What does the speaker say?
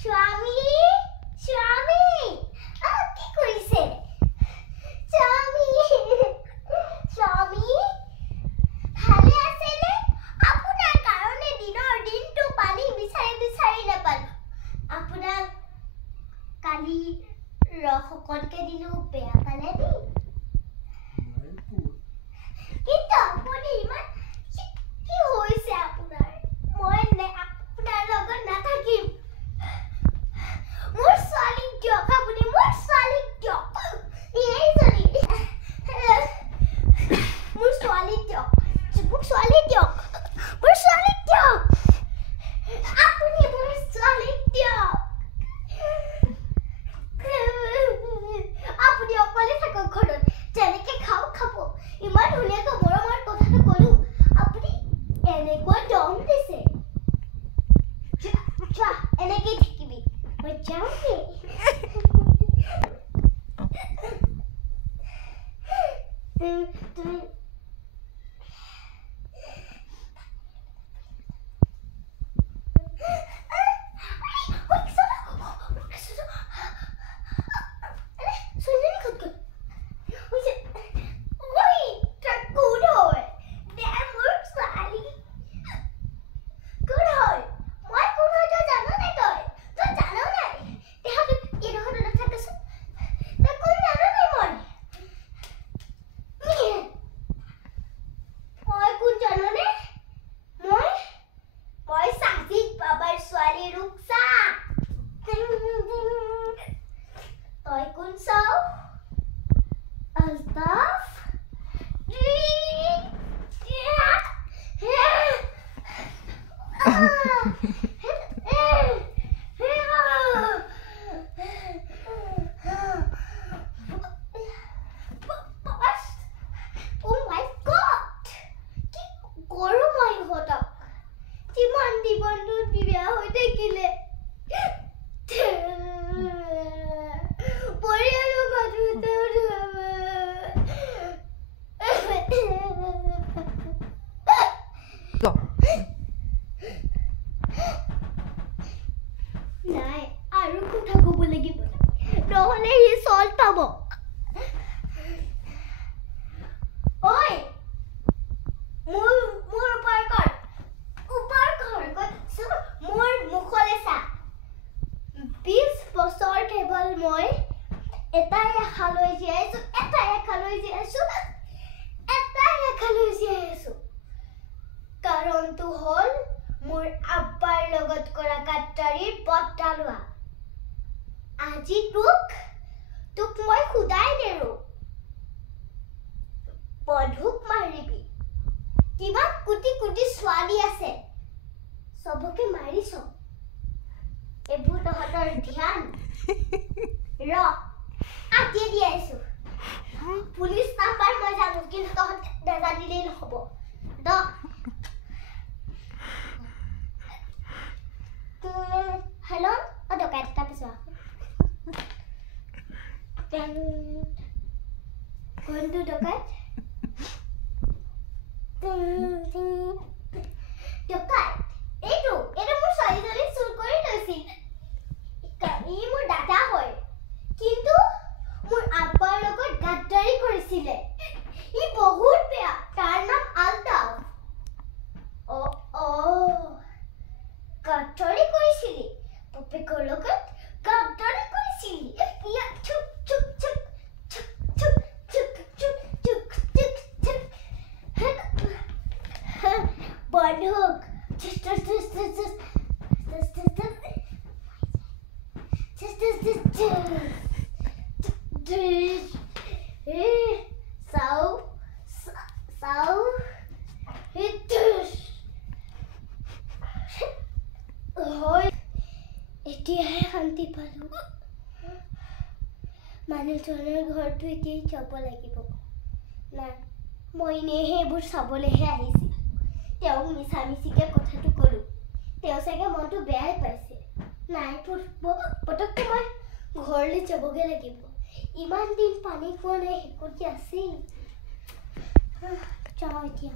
স্বামী স্বামী কি কৰিছে স্বামী স্বামী ভালে আছেনে আপোনাৰ কাৰণে দিনৰ দিনটো পানী বিচাৰি বিচাৰি নাপালো আপোনাক কালি ৰস অকণকে দিলো বেয়া পালে নি কিন্তু আপুনি ইমান কি হৈছে আপোনাৰ মই আপোনাৰ লগত নাথাকিম মোৰ ছোৱালী দিয়ক আপুনি মোৰ ছোৱালী দিয়ক এইজনী মোৰ ছোৱালী দিয়ক মোৰ ছোৱালী দিয়ক মোৰ ছোৱালী দিয়ক আপুনি মোৰ ছোৱালী দিয়ক আপুনি অকলে থাকক ঘৰত যেনেকে খাওক খাব ইমান ধুনীয়াকৈ মৰমৰ কথাটো ক'লো আপুনি এনেকৈ দম দিছে যা এনেকেই থাকিবি মই যাওঁগে তুমি নাই আৰু কথা ক'ব লাগিব নহ'লে সি চল পাব ঐ মোৰ ওপৰ কৰ মোৰ মুখলে চা 20 বছৰ কেৱল মই এটাই আশালৈ জীয়াইছো কাৰণটো হ'ল মোৰ আব্বাৰ লগত কৰা কাটাৰীৰ বদলা লোৱা আজি তোক মই খুদাই নেৰো বন্ধুক মাৰিবি কিমান কোটি কোটি ছোৱালী আছে সবকে মাৰিছ এইবোৰ তহঁতৰ ধ্যান ৰ আজি দি আইছো পুলিচ নাম্বাৰ মই জানো কিন্তু তহঁতে নাজানিলেই নহ'ব দ হেল্ল' ডকাইত এটা পিছোৱা কোনটো ডকাইত এইটো মোৰ ছোৱালীজনী চুৰ কৰি লৈছিল ই মোৰ দাদা হয় কিন্তু মোৰ আব্বাৰ লগত গাদ্দাৰী কৰিছিলে ই বহুত বেয়া তাৰ নাম আলতাফ গাদ্দাৰী কৰিছিলি পপেকৰ লগত গাদ্দাৰী কৰিছিলি ইয়া চুপ চুপ চুপ চুপ চুপ চুপ চুপ চুপ চুপ চুপ বন্ধুক এতিয়াহে শান্তি পালো মানুহজনৰ ঘৰটো এতিয়াই যাব লাগিব নাই মই এনেই সেইবোৰ চাবলৈহে আহিছিল তেওঁক মিছামিছিকে কথাটো ক'লো তেওঁ চাগে মনটো বেয়াই পাইছে নাই পটককৈ মই ঘৰলৈ যাবগৈ লাগিব ইমান দিন পানী খোৱা নাই শেকতি আছেই যাওঁ এতিয়া